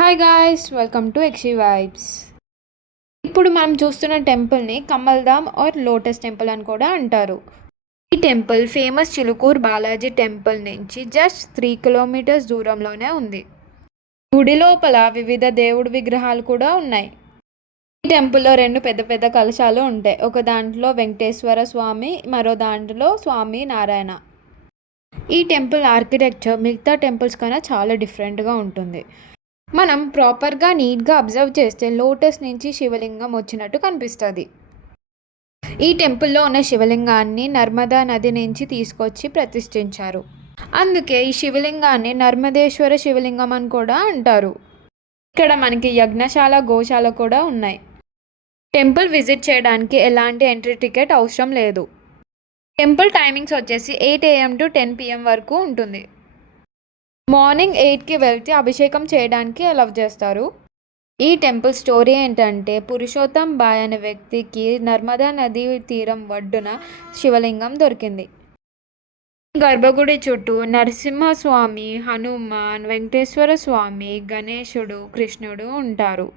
Hi guys, welcome to ఎక్షి vibes. ఇప్పుడు మనం చూస్తున్న టెంపుల్ని కమల్ధామ్ ఆర్ లోటస్ టెంపుల్ అని కూడా అంటారు. ఈ టెంపుల్ ఫేమస్ చిలుకూర్ బాలాజీ టెంపుల్ నుంచి జస్ట్ 3 కిలోమీటర్స్ దూరంలోనే ఉంది. గుడి లోపల వివిధ దేవుడి విగ్రహాలు కూడా ఉన్నాయి. ఈ టెంపుల్లో 2 పెద్ద పెద్ద కలశాలు ఉంటాయి. ఒక దాంట్లో వెంకటేశ్వర స్వామి, మరో దాంట్లో స్వామి నారాయణ. ఈ టెంపుల్ ఆర్కిటెక్చర్ మిగతా టెంపుల్స్ కన్నా చాలా డిఫరెంట్గా ఉంటుంది. మనం ప్రాపర్గా నీట్గా అబ్జర్వ్ చేస్తే లోటస్ నుంచి శివలింగం వచ్చినట్టు కనిపిస్తుంది. ఈ టెంపుల్లో ఉన్న శివలింగాన్ని నర్మదా నది నుంచి తీసుకొచ్చి ప్రతిష్ఠించారు. అందుకే ఈ శివలింగాన్ని నర్మదేశ్వర శివలింగం అని కూడా అంటారు. ఇక్కడ మనకి యజ్ఞశాల, గోశాల కూడా ఉన్నాయి. టెంపుల్ విజిట్ చేయడానికి ఎలాంటి ఎంట్రీ టికెట్ అవసరం లేదు. టెంపుల్ టైమింగ్స్ వచ్చేసి 8 AM to 10 PM వరకు ఉంటుంది. మార్నింగ్ 8కి వెళ్తే అభిషేకం చేయడానికి అలౌ చేస్తారు. ఈ టెంపుల్ స్టోరీ ఏంటంటే, పురుషోత్తం బాయ్ అనే వ్యక్తికి నర్మదా నది తీరం ఒడ్డున శివలింగం దొరికింది. గర్భగుడి చుట్టూ నరసింహస్వామి, హనుమాన్, వెంకటేశ్వర స్వామి, గణేశుడు, కృష్ణుడు ఉంటారు.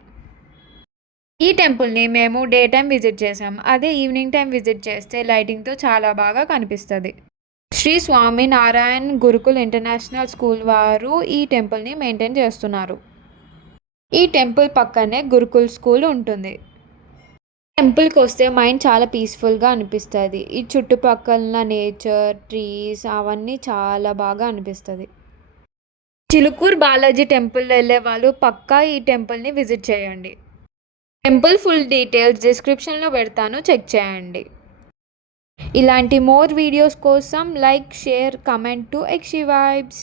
ఈ టెంపుల్ని మేము డే టైం విజిట్ చేసాం. అదే ఈవినింగ్ టైం విజిట్ చేస్తే లైటింగ్తో చాలా బాగా కనిపిస్తుంది. శ్రీ స్వామి నారాయణ్ గురుకుల్ ఇంటర్నేషనల్ స్కూల్ వారు ఈ టెంపుల్ని మెయింటైన్ చేస్తున్నారు. ఈ టెంపుల్ పక్కనే గురుకుల్ స్కూల్ ఉంటుంది. టెంపుల్కి వస్తే మైండ్ చాలా పీస్ఫుల్గా అనిపిస్తుంది. ఈ చుట్టుపక్కల నేచర్, ట్రీస్ అవన్నీ చాలా బాగా అనిపిస్తుంది. చిలుకూర్ బాలాజీ టెంపుల్ వెళ్ళే వాళ్ళు పక్కా ఈ టెంపుల్ని విజిట్ చేయండి. టెంపుల్ ఫుల్ డీటెయిల్స్ డిస్క్రిప్షన్లో పెడతాను, చెక్ చేయండి. ఇలాంటి మోర్ వీడియోస్ కోసం లైక్, షేర్, కమెంట్ టు ఎక్షి వైబ్స్.